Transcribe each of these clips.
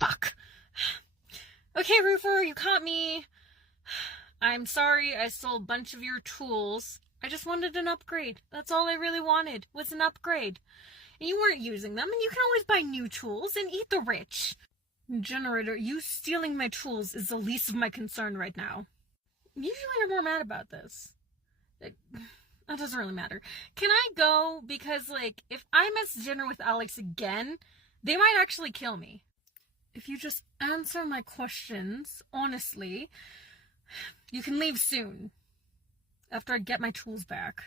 Fuck. Okay, Roofer, you caught me. I'm sorry I stole a bunch of your tools. I just wanted an upgrade. That's all I really wanted, was an upgrade. And you weren't using them, and you can always buy new tools and eat the rich. Generator, you stealing my tools is the least of my concern right now. Usually you're more mad about this. That doesn't really matter. Can I go? Because, if I miss dinner with Alex again, they might actually kill me. If you just answer my questions honestly, you can leave soon. After I get my tools back.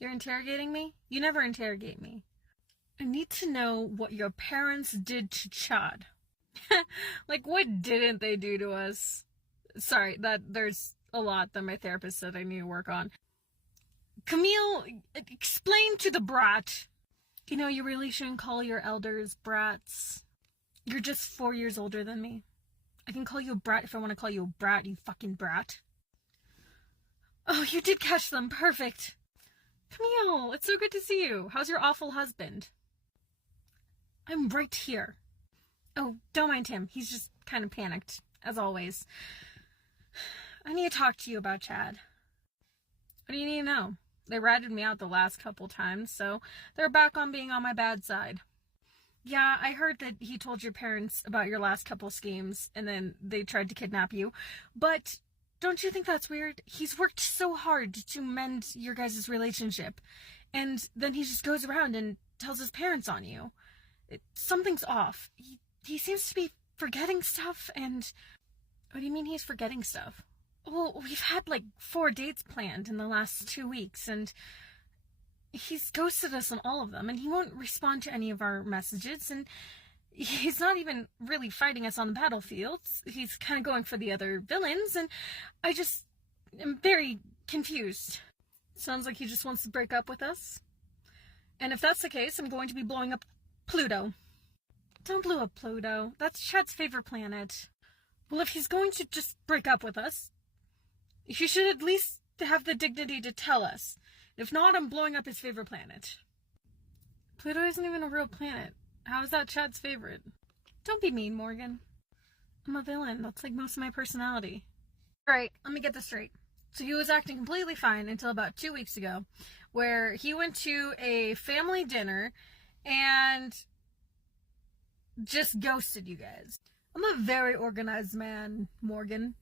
You're interrogating me? You never interrogate me. I need to know what your parents did to Chad. What didn't they do to us? Sorry, there's a lot that my therapist said I need to work on. Camille, explain to the brat. You really shouldn't call your elders brats. You're just 4 years older than me. I can call you a brat if I want to call you a brat, you fucking brat. Oh, you did catch them. Perfect. Camille, it's so good to see you. How's your awful husband? I'm right here. Oh, don't mind him. He's just kind of panicked, as always. I need to talk to you about Chad. What do you need to know? They ratted me out the last couple times, so they're back on being on my bad side. Yeah, I heard that he told your parents about your last couple schemes, and then they tried to kidnap you. But don't you think that's weird? He's worked so hard to mend your guys' relationship, and then he just goes around and tells his parents on you. Something's off. He seems to be forgetting stuff, and... What do you mean he's forgetting stuff? Well, we've had 4 dates planned in the last 2 weeks, and he's ghosted us on all of them, and he won't respond to any of our messages, and he's not even really fighting us on the battlefield. He's kind of going for the other villains, and I just am very confused. Sounds like he just wants to break up with us. And if that's the case, I'm going to be blowing up Pluto. Don't blow up Pluto. That's Chad's favorite planet. Well, if he's going to just break up with us, he should at least have the dignity to tell us. If not, I'm blowing up his favorite planet. Pluto isn't even a real planet. How is that Chad's favorite? Don't be mean, Morgan. I'm a villain. That's most of my personality. Alright, let me get this straight. So he was acting completely fine until about 2 weeks ago, where he went to a family dinner and just ghosted you guys. I'm a very organized man, Morgan.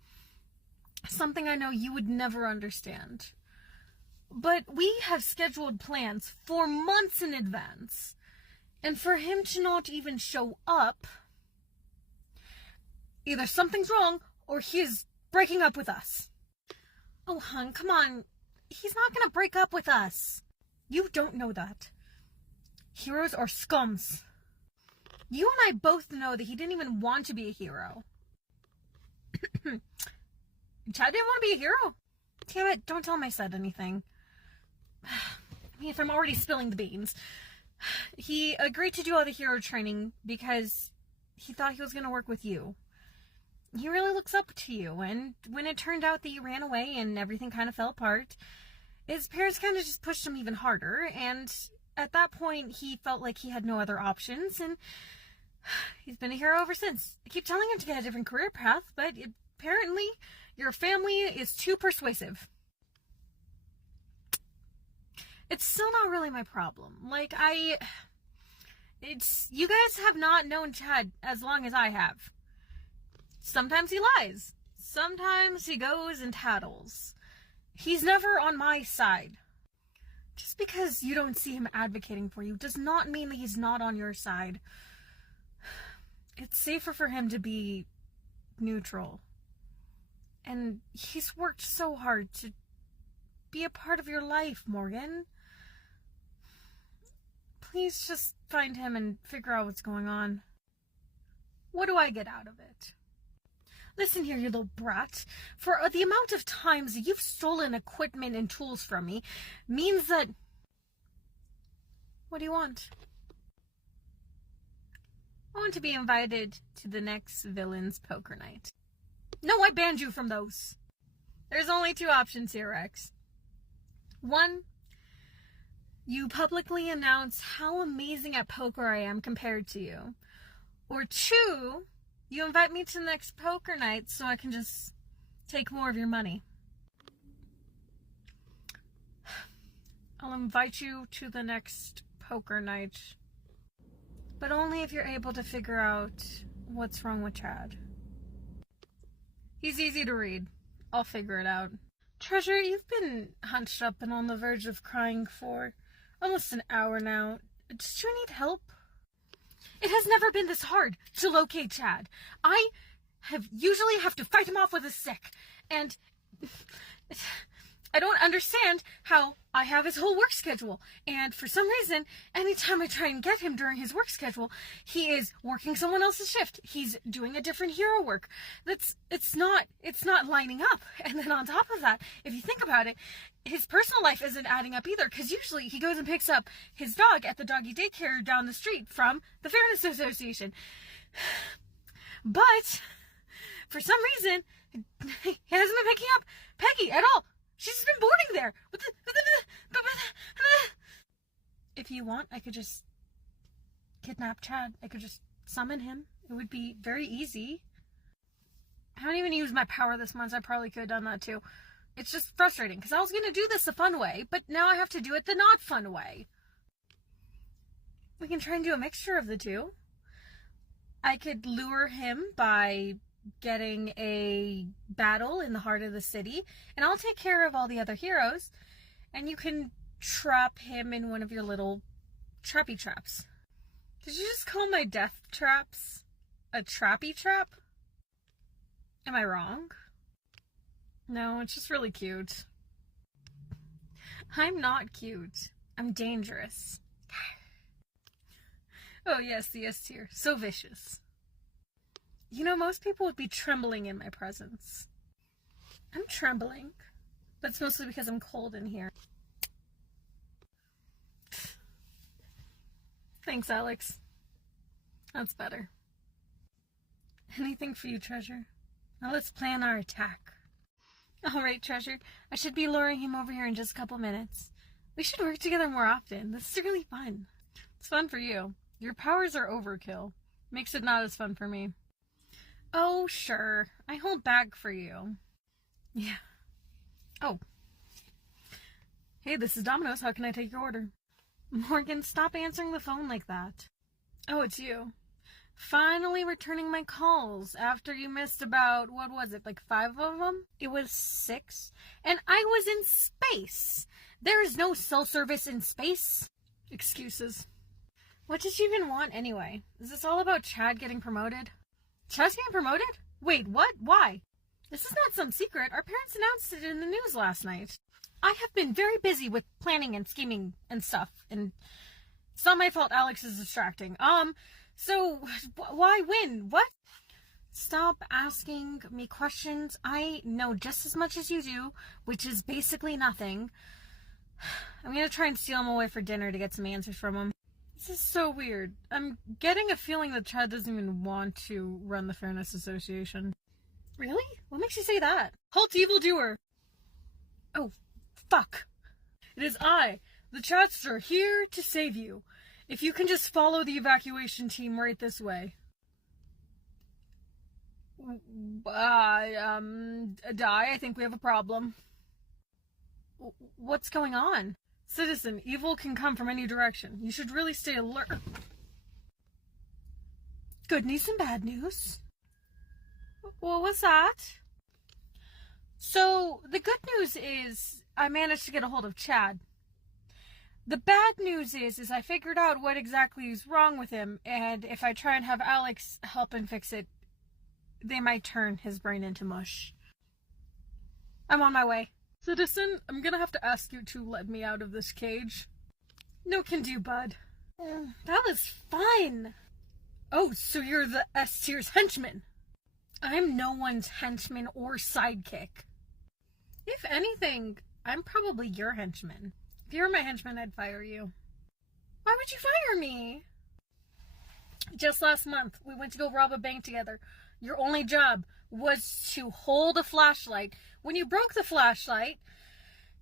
Something I know you would never understand. But we have scheduled plans for months in advance. And for him to not even show up, either something's wrong or he is breaking up with us. Oh, hon, come on. He's not gonna break up with us. You don't know that. Heroes are scums. You and I both know that he didn't even want to be a hero. Chad didn't want to be a hero. Damn it, don't tell him I said anything. If I'm already spilling the beans. He agreed to do all the hero training because he thought he was going to work with you. He really looks up to you, and when it turned out that you ran away and everything kind of fell apart, his parents kind of just pushed him even harder, and at that point he felt like he had no other options, and he's been a hero ever since. I keep telling him to get a different career path, but apparently your family is too persuasive. It's still not really my problem. You guys have not known Chad as long as I have. Sometimes he lies. Sometimes he goes and tattles. He's never on my side. Just because you don't see him advocating for you does not mean that he's not on your side. It's safer for him to be neutral. And he's worked so hard to be a part of your life, Morgan. Please just find him and figure out what's going on. What do I get out of it? Listen here, you little brat. For the amount of times you've stolen equipment and tools from me means that... What do you want? I want to be invited to the next villain's poker night. No, I banned you from those. There's only 2 options here, Rex. 1, you publicly announce how amazing at poker I am compared to you. Or 2, you invite me to the next poker night so I can just take more of your money. I'll invite you to the next poker night, but only if you're able to figure out what's wrong with Chad. He's easy to read. I'll figure it out. Treasure, you've been hunched up and on the verge of crying for almost an hour now. Do you need help? It has never been this hard to locate Chad. I usually have to fight him off with a stick, and I don't understand how I have his whole work schedule, and for some reason, anytime I try and get him during his work schedule, he is working someone else's shift. He's doing a different hero work. It's not lining up. And then on top of that, if you think about it, his personal life isn't adding up either, because usually he goes and picks up his dog at the doggy daycare down the street from the Fairness Association. But for some reason, he hasn't been picking up Peggy at all. She's just been boarding there. If you want, I could just kidnap Chad. I could just summon him. It would be very easy. I haven't even used my power this month. I probably could have done that too. It's just frustrating because I was going to do this the fun way, but now I have to do it the not fun way. We can try and do a mixture of the two. I could lure him by getting a battle in the heart of the city, and I'll take care of all the other heroes, and you can trap him in one of your little trappy traps. Did you just call my death traps a trappy trap? Am I wrong? No, it's just really cute. I'm not cute. I'm dangerous. Oh yes, the S tier. So vicious. You know, most people would be trembling in my presence. I'm trembling. That's mostly because I'm cold in here. Thanks, Alex. That's better. Anything for you, Treasure. Now let's plan our attack. Alright, Treasure. I should be luring him over here in just a couple minutes. We should work together more often. This is really fun. It's fun for you. Your powers are overkill. Makes it not as fun for me. Oh, sure. I hold back for you. Yeah. Oh. Hey, this is Domino's. How can I take your order? Morgan, stop answering the phone like that. Oh, it's you. Finally returning my calls after you missed about, what was it, like 5 of them? It was 6. And I was in space. There is no cell service in space. Excuses. What did you even want anyway? Is this all about Chad getting promoted? Chad's getting promoted? Wait, what? Why? This is not some secret. Our parents announced it in the news last night. I have been very busy with planning and scheming and stuff, and it's not my fault Alex is distracting. So, why win? What? Stop asking me questions. I know just as much as you do, which is basically nothing. I'm gonna try and steal him away for dinner to get some answers from him. This is so weird. I'm getting a feeling that Chad doesn't even want to run the Fairness Association. Really? What makes you say that? Halt, evildoer! Oh, fuck. It is I, the Chatster, here to save you. If you can just follow the evacuation team right this way. I think we have a problem. What's going on? Citizen, evil can come from any direction. You should really stay alert. Good news and bad news. What was that? So, the good news is I managed to get a hold of Chad. The bad news is I figured out what exactly is wrong with him, and if I try and have Alex help and fix it, they might turn his brain into mush. I'm on my way. Citizen, I'm gonna have to ask you to let me out of this cage. No can do, bud. That was fun. Oh, so you're the S tier's henchman. I'm no one's henchman or sidekick. If anything, I'm probably your henchman. If you were my henchman, I'd fire you. Why would you fire me? Just last month, we went to go rob a bank together. Your only job was to hold a flashlight. When you broke the flashlight,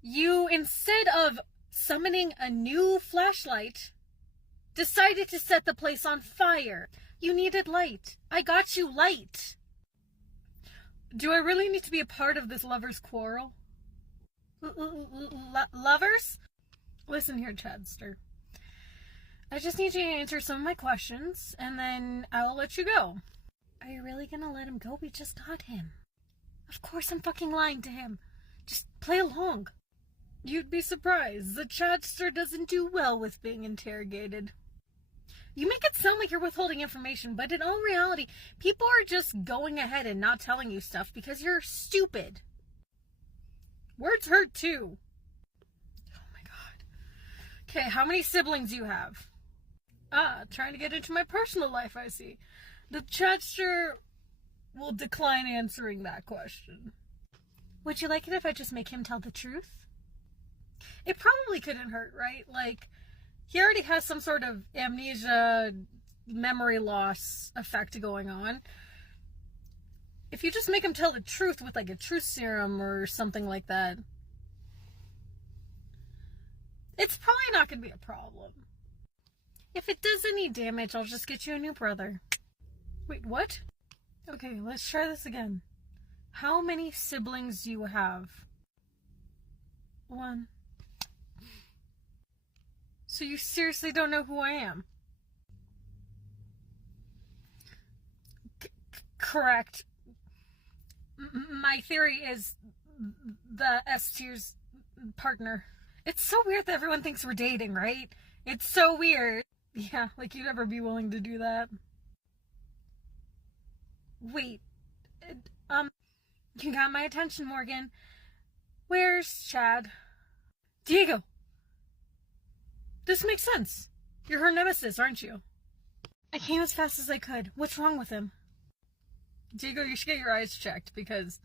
you, instead of summoning a new flashlight, decided to set the place on fire. You needed light. I got you light. Do I really need to be a part of this lover's quarrel? Lovers? Listen here, Chadster. I just need you to answer some of my questions, and then I will let you go. Are you really gonna let him go? We just got him. Of course I'm fucking lying to him. Just play along. You'd be surprised. The Chadster doesn't do well with being interrogated. You make it sound like you're withholding information, but in all reality, people are just going ahead and not telling you stuff because you're stupid. Words hurt too. Oh my god. Okay, how many siblings do you have? Trying to get into my personal life, I see. The Chadster will decline answering that question. Would you like it if I just make him tell the truth? It probably couldn't hurt, right? Like, he already has some sort of amnesia, memory loss effect going on. If you just make him tell the truth with like a truth serum or something like that, it's probably not going to be a problem. If it does any damage, I'll just get you a new brother. Wait, what? Okay, let's try this again. How many siblings do you have? 1. So you seriously don't know who I am? Correct. My theory is the S tier's partner. It's so weird that everyone thinks we're dating, right? It's so weird. Yeah, like you'd ever be willing to do that. Wait, you got my attention, Morgan. Where's Chad? Diego! This makes sense. You're her nemesis, aren't you? I came as fast as I could. What's wrong with him? Diego, you should get your eyes checked, because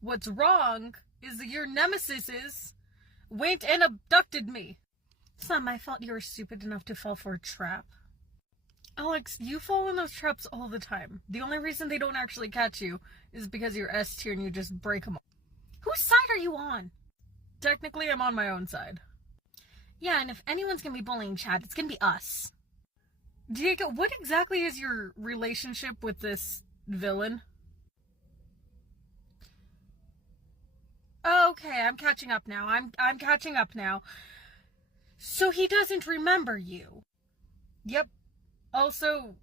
what's wrong is that your nemesis went and abducted me. It's not my fault you were stupid enough to fall for a trap. Alex, you fall in those traps all the time. The only reason they don't actually catch you is because you're S tier and you just break them all. Whose side are you on? Technically, I'm on my own side. Yeah, and if anyone's gonna be bullying Chad, it's gonna be us. Diego, what exactly is your relationship with this villain? Okay, I'm catching up now. I'm catching up now. So he doesn't remember you. Yep. Also,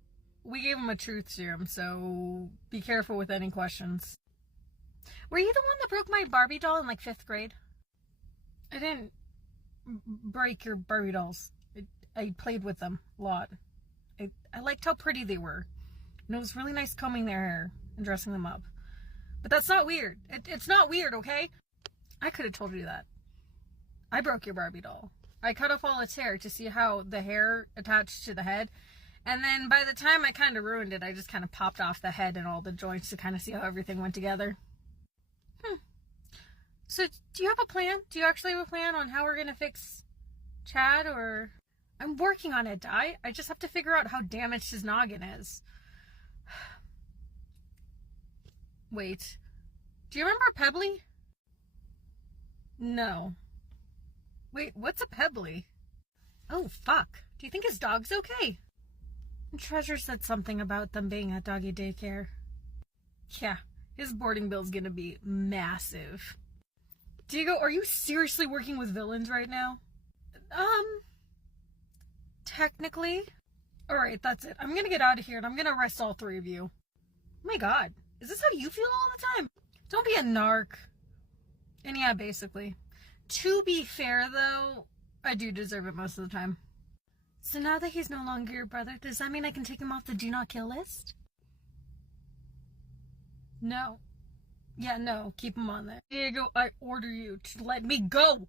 we gave him a truth serum, so be careful with any questions. Were you the one that broke my Barbie doll in like 5th grade? I didn't break your Barbie dolls. I played with them a lot. I liked how pretty they were. And it was really nice combing their hair and dressing them up. But that's not weird. It's not weird, okay? I could have told you that. I broke your Barbie doll. I cut off all its hair to see how the hair attached to the head. And then by the time I kind of ruined it, I just kind of popped off the head and all the joints to kind of see how everything went together. So, do you have a plan? Do you actually have a plan on how we're going to fix Chad, or... I'm working on it, Di. I just have to figure out how damaged his noggin is. Wait. Do you remember Pebbly? No. Wait, what's a Pebbly? Oh, fuck. Do you think his dog's okay? Treasure said something about them being at doggy daycare. Yeah, his boarding bill's gonna be massive. Diego, are you seriously working with villains right now? Technically. Alright, that's it. I'm gonna get out of here and I'm gonna arrest all 3 of you. Oh my god, is this how you feel all the time? Don't be a narc. And yeah, basically. To be fair, though, I do deserve it most of the time. So now that he's no longer your brother, does that mean I can take him off the do not kill list? No. Yeah, no, keep him on there. Diego, I order you to let me go.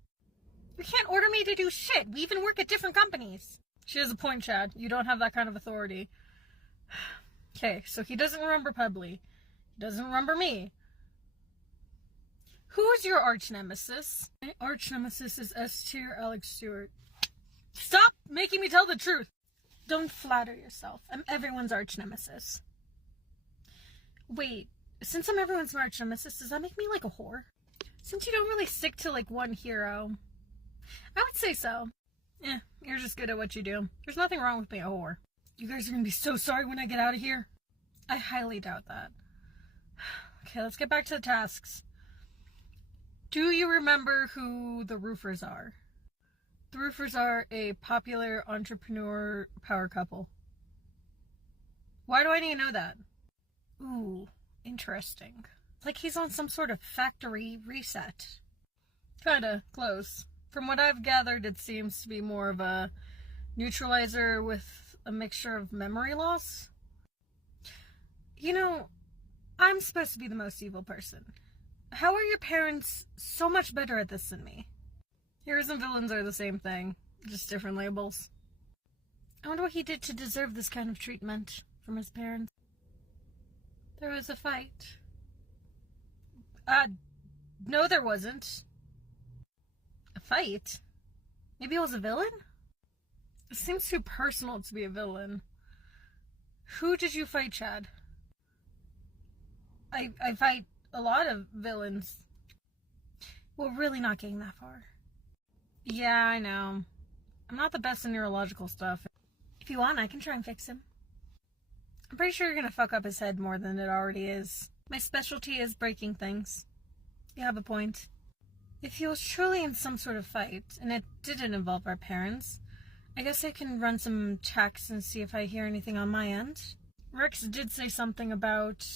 You can't order me to do shit. We even work at different companies. She has a point, Chad. You don't have that kind of authority. Okay, so he doesn't remember Pebbly. He doesn't remember me. Who's your arch nemesis? My arch nemesis is S tier Alex Stewart. Stop making me tell the truth. Don't flatter yourself. I'm everyone's arch nemesis. Wait, since I'm everyone's arch nemesis, does that make me like a whore? Since you don't really stick to like one hero, I would say so. You're just good at what you do. There's nothing wrong with being a whore. You guys are gonna be so sorry when I get out of here. I highly doubt that. Okay, let's get back to the tasks. Do you remember who the roofers are? The roofers are a popular entrepreneur power couple. Why do I need to know that? Ooh, interesting. Like he's on some sort of factory reset. Kinda close. From what I've gathered, it seems to be more of a neutralizer with a mixture of memory loss. You know, I'm supposed to be the most evil person. How are your parents so much better at this than me? Heroes and villains are the same thing, just different labels. I wonder what he did to deserve this kind of treatment from his parents. There was a fight. No there wasn't. A fight? Maybe it was a villain? It seems too personal to be a villain. Who did you fight, Chad? I fight a lot of villains. We're really not getting that far. Yeah, I know. I'm not the best in neurological stuff. If you want, I can try and fix him. I'm pretty sure you're gonna fuck up his head more than it already is. My specialty is breaking things. You have a point. If he was truly in some sort of fight, and it didn't involve our parents, I guess I can run some checks and see if I hear anything on my end. Rex did say something about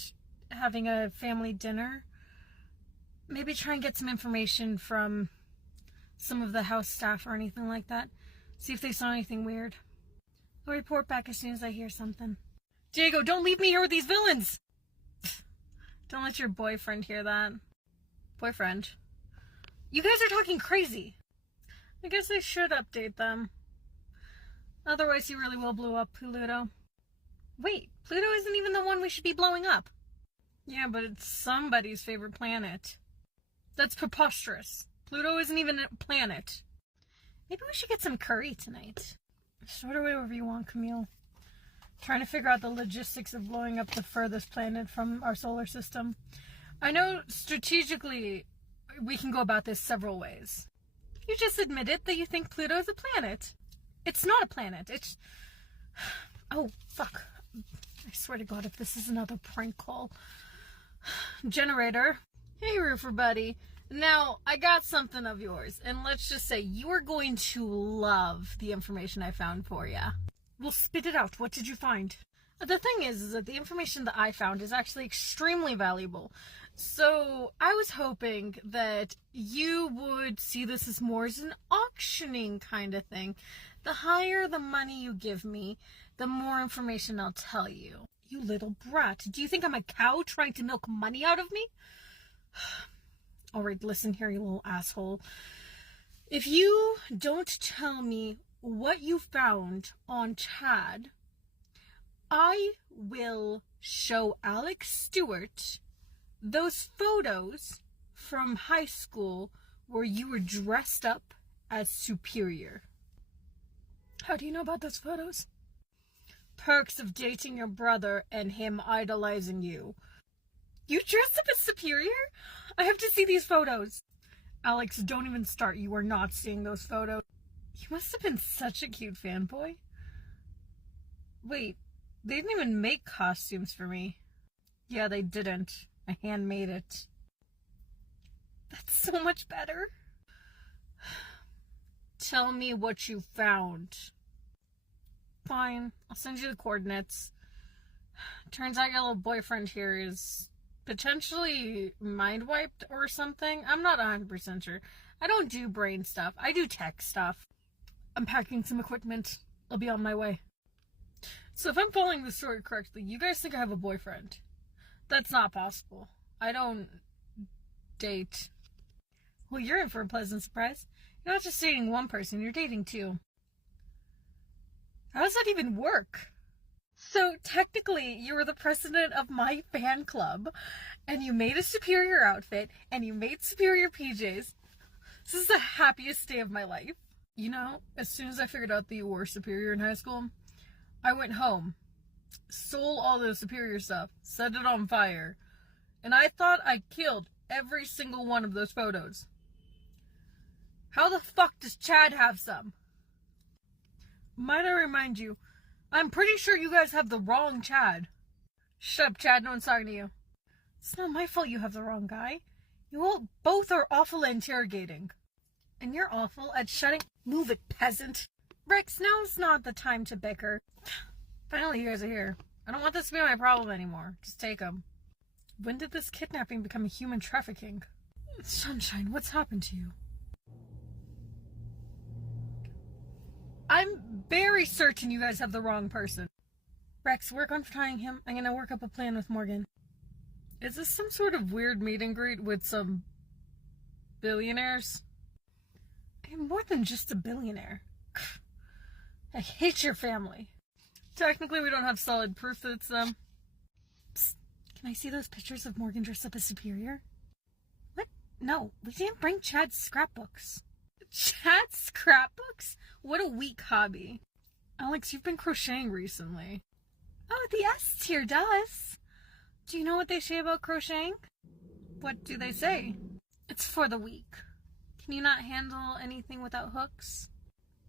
having a family dinner. Maybe try and get some information from some of the house staff or anything like that. See if they saw anything weird. I'll report back as soon as I hear something. Diego, don't leave me here with these villains! Don't let your boyfriend hear that. Boyfriend? You guys are talking crazy. I guess I should update them. Otherwise he really will blow up Pluto. Wait, Pluto isn't even the one we should be blowing up. Yeah, but it's somebody's favorite planet. That's preposterous. Pluto isn't even a planet. Maybe we should get some curry tonight. Sort of whatever you want, Camille. Trying to figure out the logistics of blowing up the furthest planet from our solar system. I know strategically we can go about this several ways. You just admitted that you think Pluto is a planet. It's not a planet. It's... Oh, fuck. I swear to God, if this is another prank call. Generator. Hey, Roofer buddy. Now, I got something of yours, and let's just say you are going to love the information I found for you. Well, spit it out. What did you find? The thing is that the information that I found is actually extremely valuable. So, I was hoping that you would see this as more as an auctioning kind of thing. The higher the money you give me, the more information I'll tell you. You little brat. Do you think I'm a cow trying to milk money out of me? Alright, listen here, you little asshole. If you don't tell me what you found on Chad, I will show Alex Stewart those photos from high school where you were dressed up as Superior. How do you know about those photos? Perks of dating your brother and him idolizing you. You dressed up as Superior? I have to see these photos. Alex, don't even start. You are not seeing those photos. You must have been such a cute fanboy. Wait, they didn't even make costumes for me. Yeah, they didn't. I handmade it. That's so much better. Tell me what you found. Fine, I'll send you the coordinates. Turns out your little boyfriend here is potentially mind wiped or something. I'm not 100% sure. I don't do brain stuff. I do tech stuff. I'm packing some equipment. I'll be on my way. So if I'm following the story correctly, you guys think I have a boyfriend. That's not possible. I don't date. Well, you're in for a pleasant surprise. You're not just dating one person, you're dating two. How does that even work? So technically, you were the president of my fan club, and you made a Superior outfit, and you made Superior PJs. This is the happiest day of my life. You know, as soon as I figured out that you were Superior in high school, I went home, stole all the Superior stuff, set it on fire, and I thought I killed every single one of those photos. How the fuck does Chad have some? Might I remind you, I'm pretty sure you guys have the wrong Chad. Shut up, Chad. No one's talking to you. It's not my fault you have the wrong guy. You all both are awful at interrogating. And you're awful at shutting... Move it, peasant. Rex, now's not the time to bicker. Finally, you guys are here. I don't want this to be my problem anymore. Just take them. When did this kidnapping become human trafficking? Sunshine, what's happened to you? I'm very certain you guys have the wrong person. Rex, work on trying him. I'm gonna work up a plan with Morgan. Is this some sort of weird meet and greet with some billionaires? I'm more than just a billionaire. I hate your family. Technically, we don't have solid proof that it's them. Psst. Can I see those pictures of Morgan dressed up as Superior? What? No, we didn't bring Chad's scrapbooks. Chad's scrapbooks? What a weak hobby. Alex, you've been crocheting recently. Oh, the S tier does. Do you know what they say about crocheting? What do they say? It's for the weak. Can you not handle anything without hooks?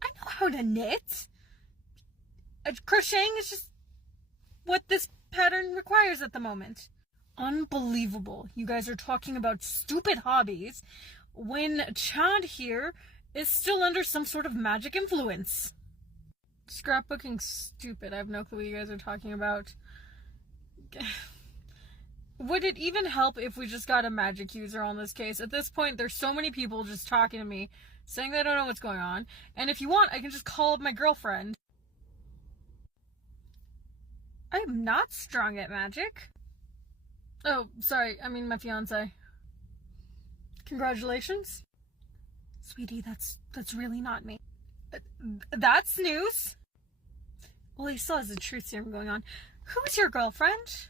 I know how to knit. Crocheting is just what this pattern requires at the moment. Unbelievable. You guys are talking about stupid hobbies when Chad here is still under some sort of magic influence. Scrapbooking's stupid. I have no clue what you guys are talking about. Would it even help if we just got a magic user on this case? At this point, there's so many people just talking to me, saying they don't know what's going on. And if you want, I can just call up my girlfriend. I am not strong at magic. Oh, sorry. I mean my fiance. Congratulations. Sweetie, that's really not me. That's news. Well, he still has a truth serum going on. Who is your girlfriend?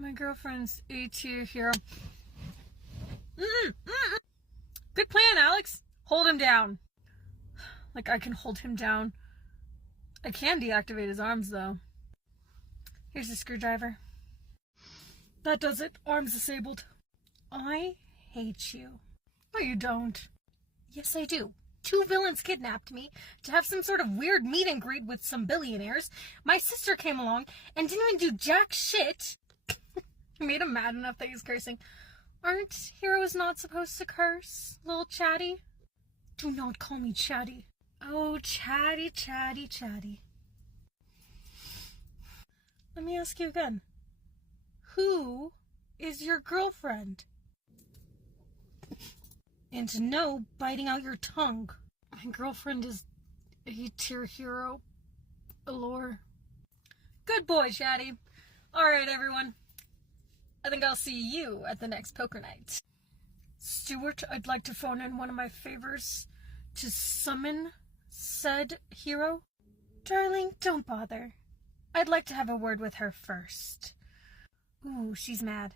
My girlfriend's A tier hero. Good plan, Alex. Hold him down. Like I can hold him down. I can deactivate his arms, though. Here's a screwdriver. That does it. Arms disabled. I hate you. No, you don't. Yes, I do. 2 villains kidnapped me to have some sort of weird meet and greet with some billionaires. My sister came along and didn't even do jack shit. Made him mad enough that he's cursing. Aren't heroes not supposed to curse, little chatty? Do not call me chatty. Oh, chatty, chatty, chatty. Let me ask you again. Who is your girlfriend? And no biting out your tongue. My girlfriend is A tier hero. Allure. Good boy, chatty. Alright, everyone. I think I'll see you at the next poker night. Stuart, I'd like to phone in one of my favors to summon said hero. Darling, don't bother. I'd like to have a word with her first. Ooh, she's mad.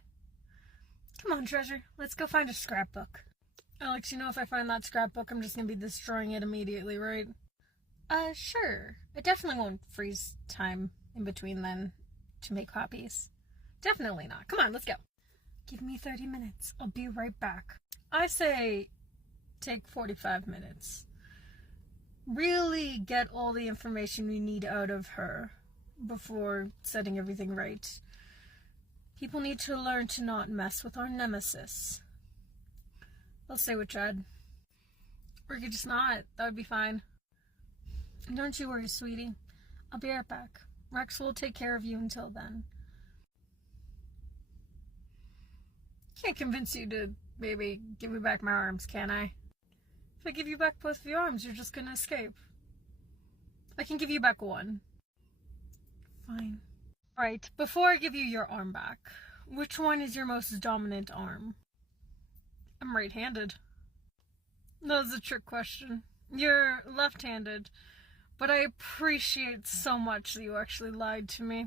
Come on, treasure. Let's go find a scrapbook. Alex, you know if I find that scrapbook, I'm just gonna be destroying it immediately, right? Sure. I definitely won't freeze time in between then to make copies. Definitely not. Come on, let's go. Give me 30 minutes. I'll be right back. I say take 45 minutes. Really get all the information we need out of her before setting everything right. People need to learn to not mess with our nemesis. I'll stay with Chad. Or you could just not. That would be fine. And don't you worry, sweetie. I'll be right back. Rex will take care of you until then. Can't convince you to maybe give me back my arms, can I? If I give you back both of your arms, you're just gonna escape. I can give you back one. Fine. Alright, before I give you your arm back, which one is your most dominant arm? I'm right-handed. That was a trick question. You're left-handed, but I appreciate so much that you actually lied to me.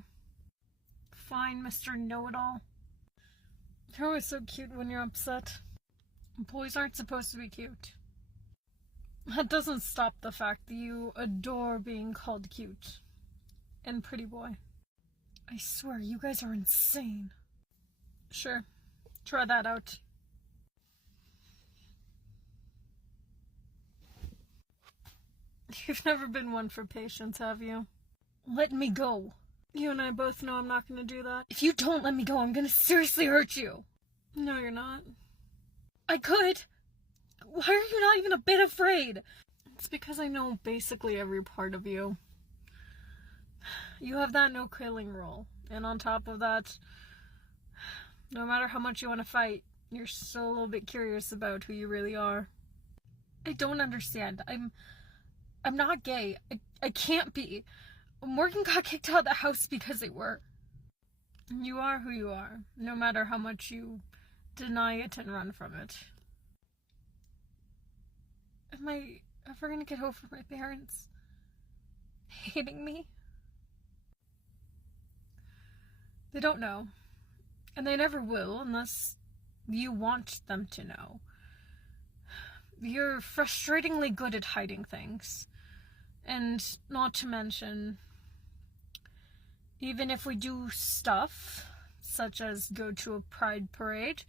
Fine, Mr. Know-It-All. You're always so cute when you're upset. Boys aren't supposed to be cute. That doesn't stop the fact that you adore being called cute. And pretty boy. I swear, you guys are insane. Sure, try that out. You've never been one for patience, have you? Let me go. You and I both know I'm not gonna do that. If you don't let me go, I'm gonna seriously hurt you. No, you're not. I could. Why are you not even a bit afraid? It's because I know basically every part of you. You have that no killing rule. And on top of that, no matter how much you want to fight, you're still a little bit curious about who you really are. I don't understand. I'm not gay. I can't be. Morgan got kicked out of the house because they were. You are who you are, no matter how much you deny it and run from it. Am I ever gonna get over my parents hating me? They don't know. And they never will unless you want them to know. You're frustratingly good at hiding things. And not to mention, even if we do stuff, such as go to a pride parade,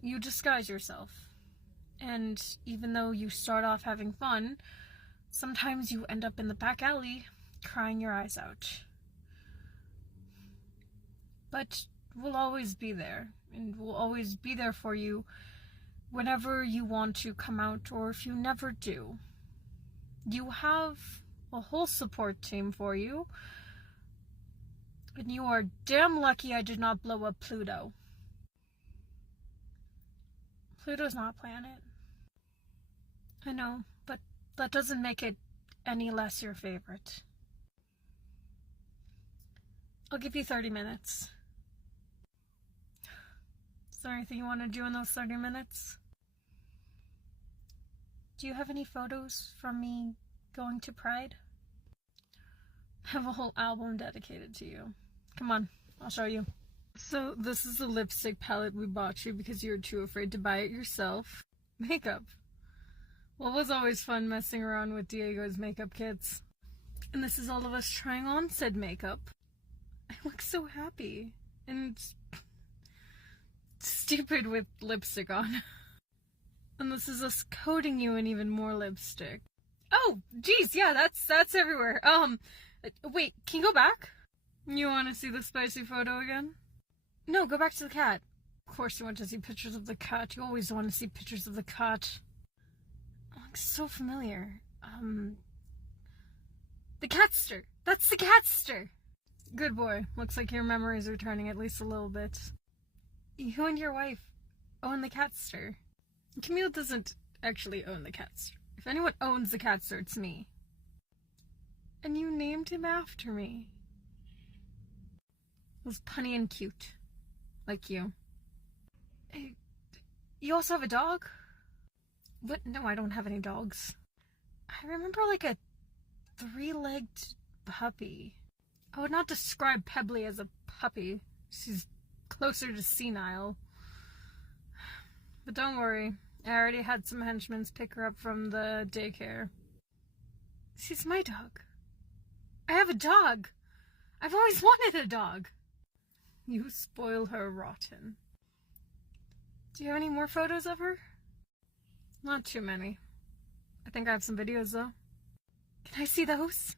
you disguise yourself. And even though you start off having fun, sometimes you end up in the back alley crying your eyes out. But we'll always be there, and we'll always be there for you whenever you want to come out, or if you never do. You have a whole support team for you, and you are damn lucky I did not blow up Pluto. Pluto's not a planet. I know, but that doesn't make it any less your favorite. I'll give you 30 minutes. Is there anything you want to do in those 30 minutes? Do you have any photos from me going to Pride? I have a whole album dedicated to you. Come on, I'll show you. So this is the lipstick palette we bought you because you were too afraid to buy it yourself. Makeup. Well, it was always fun messing around with Diego's makeup kits. And this is all of us trying on said makeup. I look so happy and stupid with lipstick on. And this is us coating you in even more lipstick. Oh, geez, yeah, that's everywhere. Wait, can you go back? You want to see the spicy photo again? No, go back to the cat. Of course you want to see pictures of the cat. You always want to see pictures of the cat. It looks so familiar. The catster. That's the catster. Good boy. Looks like your memory's returning at least a little bit. You and your wife own the catster. Camille doesn't actually own the catster. If anyone owns the catster, it's me. And you named him after me. It was punny and cute. Like you. Hey, you also have a dog? What? No, I don't have any dogs. I remember like a 3-legged puppy. I would not describe Pebbly as a puppy. She's closer to senile. But don't worry. I already had some henchmen pick her up from the daycare. She's my dog. I have a dog. I've always wanted a dog. You spoil her rotten. Do you have any more photos of her? Not too many. I think I have some videos though. Can I see those?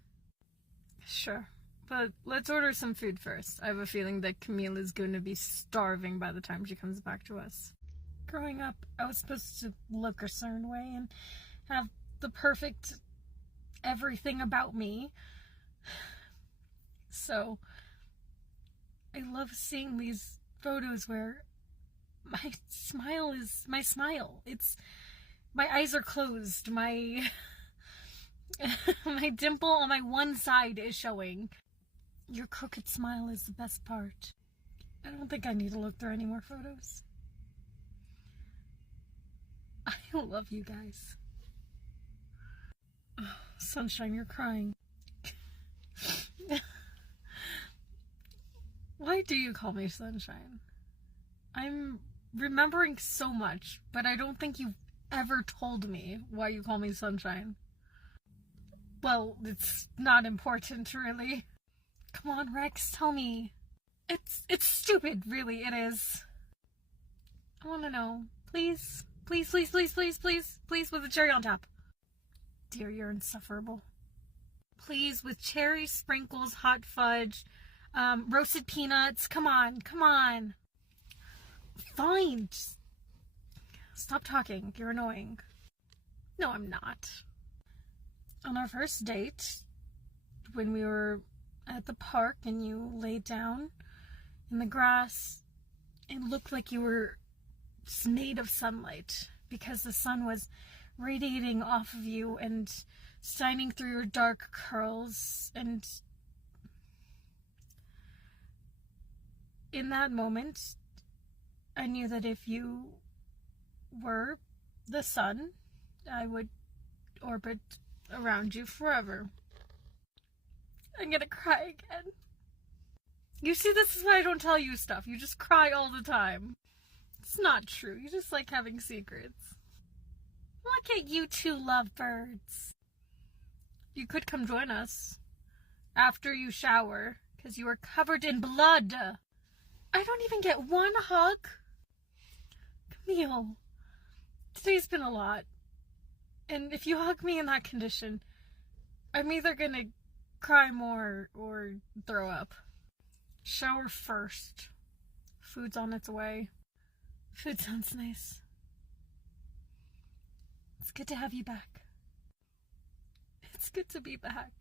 Sure. But let's order some food first. I have a feeling that Camille is going to be starving by the time she comes back to us. Growing up, I was supposed to look a certain way and have the perfect everything about me. So, I love seeing these photos where my smile is my smile. My eyes are closed. My dimple on my one side is showing. Your crooked smile is the best part. I don't think I need to look through any more photos. I love you guys. Oh, Sunshine, you're crying. Why do you call me Sunshine? I'm remembering so much, but I don't think you've ever told me why you call me Sunshine. Well, it's not important, really. Come on, Rex, tell me. It's stupid, really, it is. I want to know. Please? Please, please, please, please, please, please, with a cherry on top. Dear, you're insufferable. please, with cherry sprinkles, hot fudge, roasted peanuts. Come on, come on. Fine, just stop talking. You're annoying. No, I'm not. On our first date, when we were at the park and you laid down in the grass, it looked like you were made of sunlight because the sun was radiating off of you and shining through your dark curls. And in that moment, I knew that if you were the sun, I would orbit around you forever. I'm gonna cry again. You see, this is why I don't tell you stuff. You just cry all the time. It's not true. You just like having secrets. Look at you two lovebirds. You could come join us after you shower, because you are covered in blood. I don't even get one hug. Camille, today's been a lot. And if you hug me in that condition, I'm either gonna cry more or throw up. Shower first. Food's on its way. Food sounds nice. It's good to have you back. It's good to be back.